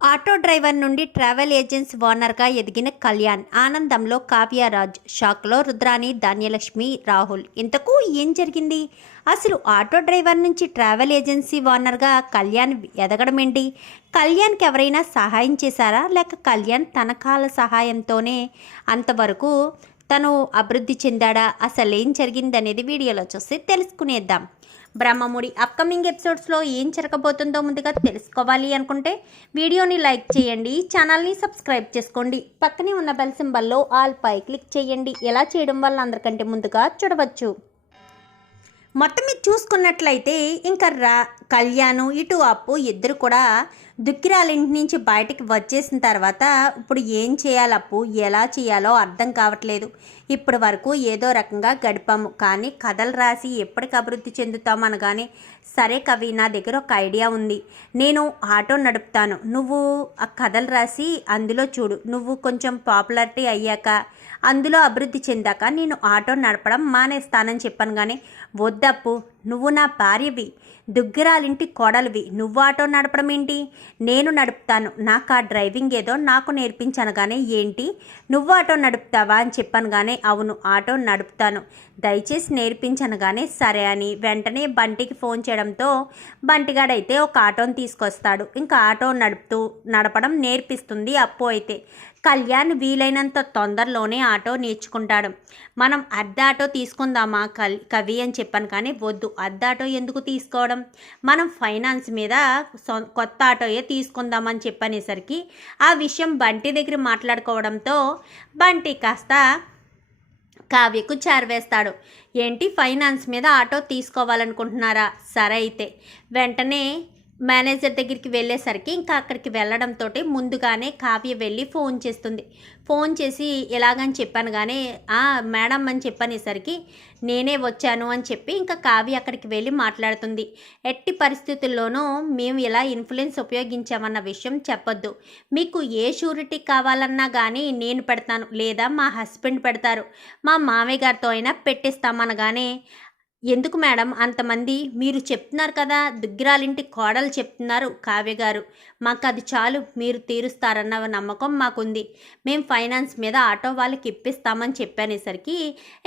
Auto driver నుండి travel agency ఓనర్గా ఎదిగిన కళ్యాణ్, ఆనందంలో కావ్యరాజ్, షాక్లో రుద్రాని, ధాన్యలక్ష్మి, రాహుల్. ఇంతకు ఏం జరిగింది? అసలు ఆటో డ్రైవర్ నుంచి ట్రావెల్ ఏజెన్సీ ఓనర్గా కళ్యాణ్ ఎదగడం ఏంటి? కళ్యాణ్కి ఎవరైనా సహాయం చేశారా, లేక కళ్యాణ్ తనఖాల సహాయంతోనే అంతవరకు తను అభివృద్ధి చెందాడా? అసలు ఏం జరిగిందనేది వీడియోలో చూసి తెలుసుకునేద్దాం. బ్రహ్మముడి అప్కమింగ్ ఎపిసోడ్స్లో ఏం జరగబోతుందో ముందుగా తెలుసుకోవాలి అనుకుంటే వీడియోని లైక్ చేయండి, ఛానల్ని సబ్స్క్రైబ్ చేసుకోండి, పక్కనే ఉన్న బెల్ సింబల్లో ఆల్ పై క్లిక్ చేయండి. ఎలా చేయడం వల్ల అందరికంటే ముందుగా చూడవచ్చు. మొత్తం మీద చూసుకున్నట్లయితే ఇంకా కళ్యాణ్ ఇటు అప్పు ఇద్దరు కూడా దుక్కిరాలింటి నుంచి బయటికి వచ్చేసిన తర్వాత ఇప్పుడు ఏం చేయాలి, అప్పు ఎలా చేయాలో అర్థం కావట్లేదు. ఇప్పటి వరకు ఏదో రకంగా గడిపాము, కానీ కథలు రాసి ఎప్పటికి అభివృద్ధి చెందుతాము అనగానే, సరే కవి, నా దగ్గర ఒక ఐడియా ఉంది, నేను ఆటో నడుపుతాను, నువ్వు ఆ కథలు రాసి అందులో చూడు, నువ్వు కొంచెం పాపులారిటీ అయ్యాక అందులో అభివృద్ధి చెందాక నేను ఆటో నడపడం మానేస్తానని చెప్పాను. కానీ వద్దప్పు, నువ్వు నా భార్యవి, దుగ్గిరాలింటి కోడలివి, నువ్వు ఆటో నడపడం ఏంటి? నేను నడుపుతాను, నాకు ఆ డ్రైవింగ్ ఏదో నాకు నేర్పించాను. కానీ ఏంటి, నువ్వు ఆటో నడుపుతావా అని చెప్పాను. కానీ అవును, ఆటో నడుపుతాను, దయచేసి నేర్పించాను. కానీ సరే అని వెంటనే బంటికి ఫోన్ చేయడంతో బంటిగాడైతే ఒక ఆటోని తీసుకొస్తాడు. ఇంకా ఆటో నడపడం నేర్పిస్తుంది అప్పు. అయితే కళ్యాణ్ వీలైనంత తొందరలోనే ఆటో నేర్చుకుంటాడు. మనం అద్దె ఆటో తీసుకుందామా కవి అని చెప్పాను. కానీ వద్దు, అద్దె ఆటో ఎందుకు తీసుకోవడం, మనం ఫైనాన్స్ మీద కొత్త ఆటోయే తీసుకుందామని చెప్పనేసరికి ఆ విషయం బంటి దగ్గర మాట్లాడుకోవడంతో బంటి కాస్త కావ్యకు చేరవేస్తాడు. ఏంటి, ఫైనాన్స్ మీద ఆటో తీసుకోవాలనుకుంటున్నారా? సరే అయితే వెంటనే మేనేజర్ దగ్గరికి వెళ్ళేసరికి ఇంకా అక్కడికి వెళ్ళడంతో ముందుగానే కావ్య వెళ్ళి ఫోన్ చేస్తుంది. ఫోన్ చేసి ఎలాగని చెప్పాను. కానీ మేడం అని చెప్పనేసరికి నేనే వచ్చాను అని చెప్పి ఇంకా కావ్య అక్కడికి వెళ్ళి మాట్లాడుతుంది. ఎట్టి పరిస్థితుల్లోనూ మేము ఇలా ఇన్ఫ్లుయెన్స్ ఉపయోగించామన్న విషయం చెప్పొద్దు, మీకు ఏ షూరిటీ కావాలన్నా కానీ నేను పెడతాను, లేదా మా హస్బెండ్ పెడతారు, మా మామయ్య గారితో అయినా పెట్టిస్తామనగానే, ఎందుకు మేడం అంతమంది, మీరు చెప్తున్నారు కదా, దుగ్గిరాలింటి కోడలు చెప్తున్నారు కావ్య గారు, మాకు అది చాలు, మీరు తీరుస్తారన్న నమ్మకం మాకుంది, మేము ఫైనాన్స్ మీద ఆటో వాళ్ళకి ఇప్పిస్తామని చెప్పనేసరికి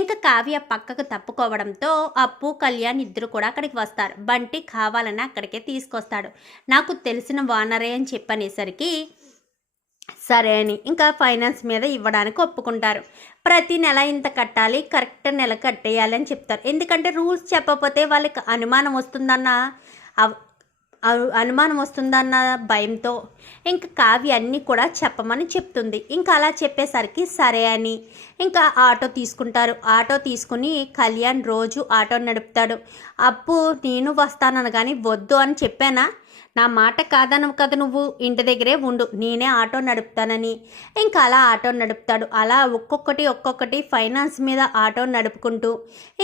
ఇంకా కావ్య పక్కకు తప్పుకోవడంతో అప్పు కళ్యాణ్ ఇద్దరు కూడా అక్కడికి వస్తారు. బంటి కావాలని అక్కడికే తీసుకొస్తాడు. నాకు తెలిసిన ఓనరే అని చెప్పనేసరికి సరే అని ఇంకా ఫైనాన్స్ మీద ఇవ్వడానికి ఒప్పుకుంటారు. ప్రతి నెల ఇంత కట్టాలి, కరెక్ట్ నెల కట్టేయాలి అని చెప్తారు. ఎందుకంటే రూల్స్ చెప్పకపోతే వాళ్ళకి అనుమానం వస్తుందన్న భయంతో ఇంకా కావ్య అన్నీ కూడా చెప్పమని చెప్తుంది. ఇంకా అలా చెప్పేసరికి సరే అని ఇంకా ఆటో తీసుకుంటారు. ఆటో తీసుకుని కళ్యాణ్ రోజు ఆటో నడుపుతాడు. అప్పు నేను వస్తానని కానీ వద్దు అని చెప్పానా, నా మాట కాదనవు కదా, నువ్వు ఇంటి దగ్గరే ఉండు, నేనే ఆటో నడుపుతానని ఇంకా అలా ఆటో నడుపుతాడు. అలా ఒక్కొక్కటి ఫైనాన్స్ మీద ఆటో నడుపుకుంటూ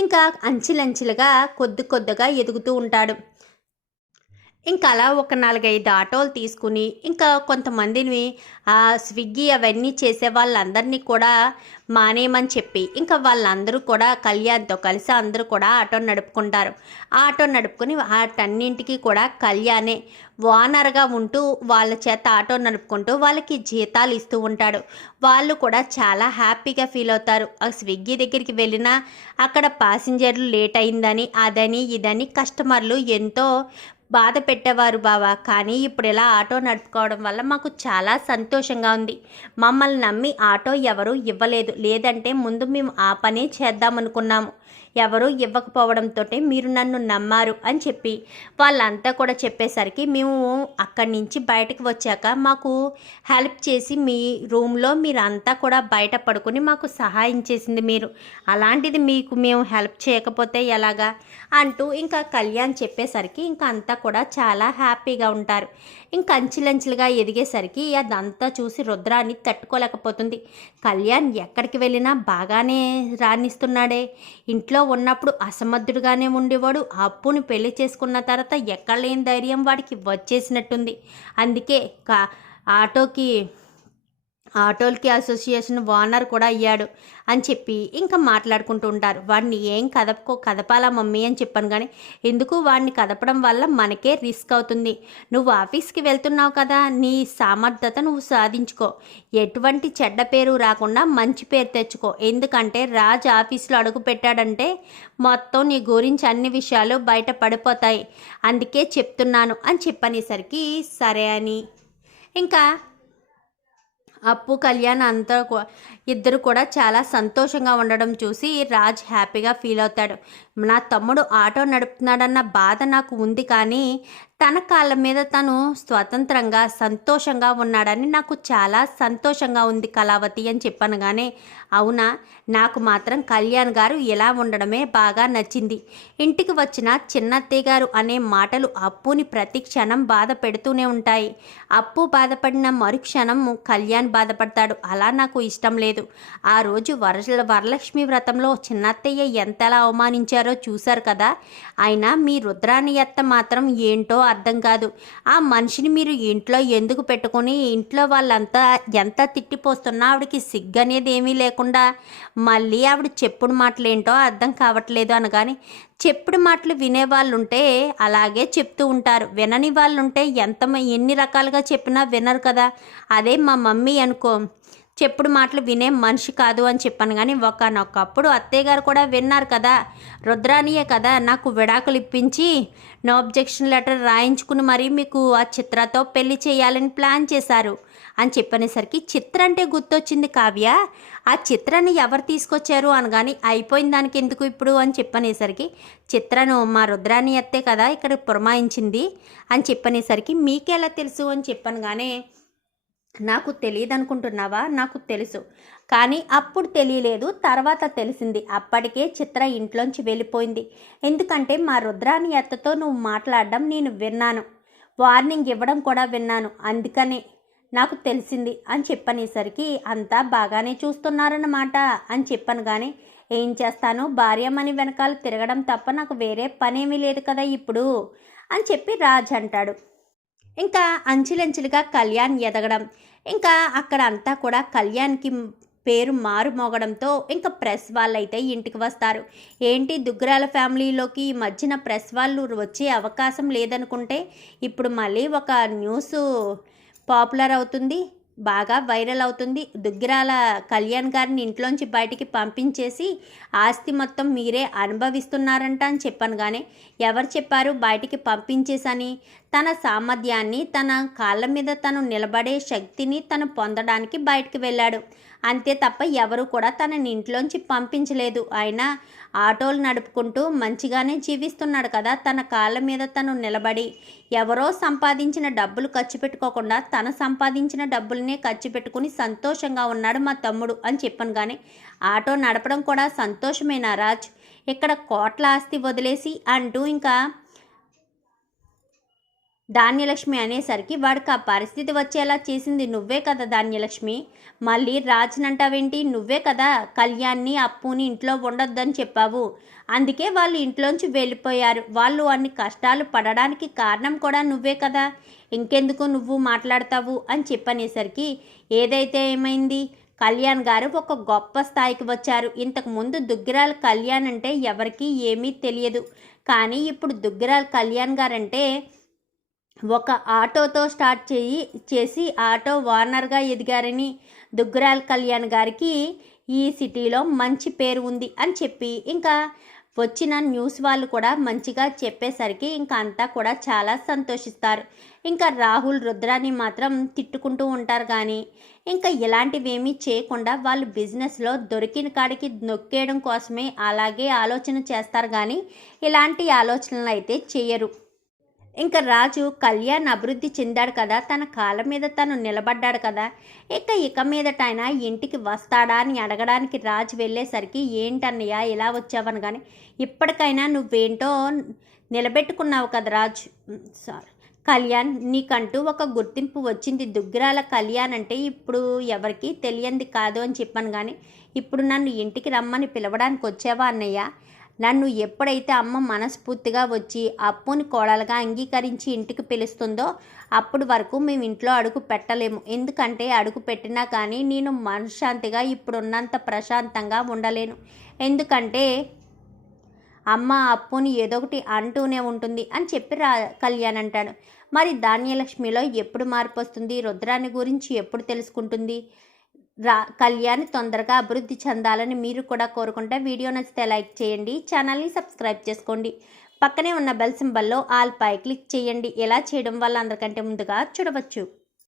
ఇంకా అంచెలంచెలుగా కొద్దిగా ఎదుగుతూ ఉంటాడు. ఇంకా అలా ఒక 4-5 ఆటోలు తీసుకుని ఇంకా కొంతమందిని స్విగ్గీ అవన్నీ చేసే వాళ్ళందరినీ కూడా మానేయమని చెప్పి ఇంకా వాళ్ళందరూ కూడా కళ్యాణ్తో కలిసి అందరూ కూడా ఆటో నడుపుకుంటారు. ఆటో నడుపుకుని వాటన్నింటికి కూడా కళ్యాణే ఓనర్గా ఉంటూ వాళ్ళ చేత ఆటో నడుపుకుంటూ వాళ్ళకి జీతాలు ఇస్తూ ఉంటాడు. వాళ్ళు కూడా చాలా హ్యాపీగా ఫీల్ అవుతారు. ఆ స్విగ్గీ దగ్గరికి వెళ్ళినా అక్కడ ప్యాసింజర్లు లేట్ అయిందని అదని ఇదని కస్టమర్లు ఎంతో బాధ పెట్టేవారు బావా, కానీ ఇప్పుడు ఇలా ఆటో నడుపుకోవడం వల్ల మాకు చాలా సంతోషంగా ఉంది, మమ్మల్ని నమ్మి ఆటో ఎవరు ఇవ్వలేదు, లేదంటే ముందు మేము ఆ పనే చేద్దామనుకున్నాము, ఎవరు ఇవ్వకపోవడంతో మీరు నన్ను నమ్మారు అని చెప్పి వాళ్ళంతా కూడా చెప్పేసరికి మేము అక్కడి నుంచి బయటకు వచ్చాక మాకు హెల్ప్ చేసి మీ రూమ్లో మీరంతా కూడా బయట పడుకుని మాకు సహాయం చేసింది మీరు, అలాంటిది మీకు మేము హెల్ప్ చేయకపోతే ఎలాగా అంటూ ఇంకా కళ్యాణ్ చెప్పేసరికి ఇంకా అంతా కూడా చాలా హ్యాపీగా ఉంటారు. ఇంకా అంచెలంచెలుగా ఎదిగేసరికి అదంతా చూసి రుద్రాన్ని తట్టుకోలేకపోతుంది. కళ్యాణ్ ఎక్కడికి వెళ్ళినా బాగానే రాణిస్తున్నాడే, ఇంట్లో ఉన్నప్పుడు అసమర్థుడుగానే ఉండేవాడు, అప్పుని పెళ్లి చేసుకున్న తర్వాత ఎక్కడ లేని ధైర్యం వాడికి వచ్చేసినట్టుంది. అందుకే ఆటోలకి అసోసియేషన్ ఓనర్ కూడా అయ్యాడు అని చెప్పి ఇంకా మాట్లాడుకుంటూ ఉంటారు. వాడిని ఏం కదపాలా మమ్మీ అని చెప్పాను, కానీ ఎందుకు వాడిని కదపడం వల్ల మనకే రిస్క్ అవుతుంది. నువ్వు ఆఫీస్కి వెళ్తున్నావు కదా, నీ సామర్థ్యత నువ్వు సాధించుకో, ఎటువంటి చెడ్డ పేరు రాకుండా మంచి పేరు తెచ్చుకో. ఎందుకంటే రాజ్ ఆఫీస్లో అడుగు పెట్టాడంటే మొత్తం నీ గురించి అన్ని విషయాలు బయట పడిపోతాయి, అందుకే చెప్తున్నాను అని చెప్పనేసరికి సరే అని ఇంకా అప్పు, కళ్యాణ్ అంతా ఇద్దరు కూడా చాలా సంతోషంగా ఉండడం చూసి రాజ్ హ్యాపీగా ఫీల్ అవుతాడు. నా తమ్ముడు ఆటో నడుపుతున్నాడన్న బాధ నాకు ఉంది, కానీ తన కాళ్ళ మీద తను స్వతంత్రంగా సంతోషంగా ఉన్నాడని నాకు చాలా సంతోషంగా ఉంది కళావతి అని చెప్పాను. కానీ అవునా, నాకు మాత్రం కళ్యాణ్ గారు ఇలా ఉండడమే బాగా నచ్చింది. ఇంటికి వచ్చిన చిన్నత్తయ్య గారు అనే మాటలు అప్పుని ప్రతి క్షణం బాధ పెడుతూనే ఉంటాయి. అప్పు బాధపడిన మరుక్షణం కళ్యాణ్ బాధపడతాడు. అలా నాకు ఇష్టం లేదు. ఆ రోజు వరలక్ష్మి వ్రతంలో చిన్నత్తయ్య ఎంతలా అవమానించారో చూశారు కదా. అయినా మీ రుద్రాని అత్త మాత్రం ఏంటో అర్థం కాదు. ఆ మనిషిని మీరు ఇంట్లో ఎందుకు పెట్టుకొని ఇంట్లో వాళ్ళంతా ఎంత తిట్టిపోస్తున్నా ఆవిడకి సిగ్గు అనేది ఏమీ లేకుండా మళ్ళీ ఆవిడ చెప్పుడు మాటలు ఏంటో అర్థం కావట్లేదు అనగానే, చెప్పుడు మాటలు వినేవాళ్ళు ఉంటే అలాగే చెప్తూ ఉంటారు, వినని వాళ్ళు ఉంటే ఎన్ని రకాలుగా చెప్పినా వినరు కదా. అదే మా మమ్మీ అనుకో, చెప్పుడు మాటలు వినే మనిషి కాదు అని చెప్పాను. కానీ ఒకనొకప్పుడు అత్తయ్య గారు కూడా విన్నారు కదా, రుద్రానియే కదా నాకు విడాకులు ఇప్పించి నో అబ్జెక్షన్ లెటర్ రాయించుకుని మరీ మీకు ఆ చిత్రతో పెళ్లి చేయాలని ప్లాన్ చేశారు అని చెప్పనేసరికి చిత్ర అంటే గుర్తొచ్చింది కావ్య. ఆ చిత్రాన్ని ఎవరు తీసుకొచ్చారు అనగాని, అయిపోయిన దానికి ఎందుకు ఇప్పుడు అని చెప్పనేసరికి, చిత్రను మా రుద్రాని అత్తే కదా ఇక్కడ పురమాయించింది అని చెప్పనేసరికి మీకెలా తెలుసు అని చెప్పాను. కానీ నాకు తెలియదు అనుకుంటున్నావా, నాకు తెలుసు, కానీ అప్పుడు తెలియలేదు, తర్వాత తెలిసింది. అప్పటికే చిత్ర ఇంట్లోంచి వెళ్ళిపోయింది. ఎందుకంటే మా రుద్రాని అత్తతో నువ్వు మాట్లాడడం నేను విన్నాను, వార్నింగ్ ఇవ్వడం కూడా విన్నాను, అందుకనే నాకు తెలిసింది అని చెప్పనేసరికి అంతా బాగానే చూస్తున్నారన్నమాట అని చెప్పాను. కానీ ఏం చేస్తాను, భార్యమని వెనకాల తిరగడం తప్ప నాకు వేరే పనేమీ లేదు కదా ఇప్పుడు అని చెప్పి రాజ్ అంటాడు. ఇంకా అంచెలంచెలుగా కళ్యాణ్ ఎదగడం, ఇంకా అక్కడ అంతా కూడా కళ్యాణ్కి పేరు మారుమోగడంతో ఇంకా ప్రెస్ వాళ్ళు అయితే ఇంటికి వస్తారు. ఏంటి దుగ్గరాల ఫ్యామిలీలోకి ఈ మధ్యన ప్రెస్ వాళ్ళు వచ్చే అవకాశం లేదనుకుంటే ఇప్పుడు మళ్ళీ ఒక న్యూస్ పాపులర్ అవుతుంది, బాగా వైరల్ అవుతుంది. దుగ్గిరాల కళ్యాణ్ గారిని ఇంట్లోంచి బయటికి పంపించేసి ఆస్తి మొత్తం మీరే అనుభవిస్తున్నారంట అని చెప్పాను. కానీ ఎవరు చెప్పారు బయటికి పంపించేసని? తన సామర్థ్యాన్ని, తన కాళ్ళ మీద తను నిలబడే శక్తిని తను పొందడానికి బయటికి వెళ్ళాడు అంతే తప్ప ఎవరు కూడా తనని ఇంట్లోంచి పంపించలేదు. అయినా ఆటోలు నడుపుకుంటూ మంచిగానే జీవిస్తున్నాడు కదా, తన కాళ్ళ మీద తను నిలబడి ఎవరో సంపాదించిన డబ్బులు ఖర్చు పెట్టుకోకుండా తన సంపాదించిన డబ్బులనే ఖర్చు పెట్టుకుని సంతోషంగా ఉన్నాడు మా తమ్ముడు అని చెప్పాను. కానీ ఆటో నడపడం కూడా సంతోషమేనా రాజ్? ఇక్కడ కోట్ల ఆస్తి వదిలేసి అంటూ ఇంకా ధాన్యలక్ష్మి అనేసరికి వాడికి ఆ పరిస్థితి వచ్చేలా చేసింది నువ్వే కదా ధాన్యలక్ష్మి, మళ్ళీ రాజనంటావేంటి? నువ్వే కదా కళ్యాణ్ని అప్పుని ఇంట్లో ఉండొద్దని చెప్పావు, అందుకే వాళ్ళు ఇంట్లోంచి వెళ్ళిపోయారు. వాళ్ళు అన్ని కష్టాలు పడడానికి కారణం కూడా నువ్వే కదా, ఇంకెందుకు నువ్వు మాట్లాడతావు అని చెప్పనేసరికి ఏదైతే ఏమైంది, కళ్యాణ్ గారు ఒక గొప్ప స్థాయికి వచ్చారు. ఇంతకుముందు దుగ్గిరాల కళ్యాణ్ అంటే ఎవరికీ ఏమీ తెలియదు, కానీ ఇప్పుడు దుగ్గిరాల కళ్యాణ్ గారంటే ఒక ఆటోతో స్టార్ట్ చేసి ఆటో ఓనర్గా ఎదిగారని దుగ్గిరాల కళ్యాణ్ గారికి ఈ సిటీలో మంచి పేరు ఉంది అని చెప్పి ఇంకా వచ్చిన న్యూస్ వాళ్ళు కూడా మంచిగా చెప్పేసరికి ఇంకా అంతా కూడా చాలా సంతోషిస్తారు. ఇంకా రాహుల్ రుద్రాని మాత్రం తిట్టుకుంటూ ఉంటారు. కానీ ఇంకా ఇలాంటివేమీ చేయకుండా వాళ్ళు బిజినెస్లో దొరికిన కాడికి నొక్కేయడం కోసమే అలాగే ఆలోచన చేస్తారు, కానీ ఇలాంటి ఆలోచనలు అయితే చేయరు. ఇంకా రాజు కళ్యాణ్ అభివృద్ధి చెందాడు కదా, తన కాళ్ళ మీద తను నిలబడ్డాడు కదా, ఇక మీదట ఆయన ఇంటికి వస్తాడా అని అడగడానికి రాజు వెళ్ళేసరికి ఏంటన్నయ్య ఇలా వచ్చావని, కానీ ఇప్పటికైనా నువ్వేంటో నిలబెట్టుకున్నావు కదా రాజు, సారీ కళ్యాణ్, నీకంటూ ఒక గుర్తింపు వచ్చింది. దుగ్గిరాల కళ్యాణ్ అంటే ఇప్పుడు ఎవరికి తెలియంది కాదు అని చెప్పాను. కానీ ఇప్పుడు నన్ను ఇంటికి రమ్మని పిలవడానికి వచ్చావా అన్నయ్య? నన్ను ఎప్పుడైతే అమ్మ మనస్ఫూర్తిగా వచ్చి అప్పుని కోడలుగా అంగీకరించి ఇంటికి పిలుస్తుందో అప్పటి వరకు మేము ఇంట్లో అడుగు పెట్టలేము. ఎందుకంటే అడుగు పెట్టినా కానీ నేను మనశ్శాంతిగా ఇప్పుడున్నంత ప్రశాంతంగా ఉండలేను. ఎందుకంటే అమ్మ అప్పుని ఏదో ఒకటి అంటూనే ఉంటుంది అని చెప్పి కళ్యాణ్ అంటాడు. మరి ధాన్యలక్ష్మిలో ఎప్పుడు మార్పు వస్తుంది? రుద్రాని గురించి ఎప్పుడు తెలుసుకుంటుంది? కళ్యాణ్ తొందరగా అభివృద్ధి చెందాలని మీరు కూడా కోరుకుంటే వీడియో నచ్చితే లైక్ చేయండి, ఛానల్ని సబ్స్క్రైబ్ చేసుకోండి, పక్కనే ఉన్న బెల్ సింబల్లో ఆల్ పై క్లిక్ చేయండి. ఇలా చేయడం వల్ల అందరికంటే ముందుగా చూడవచ్చు.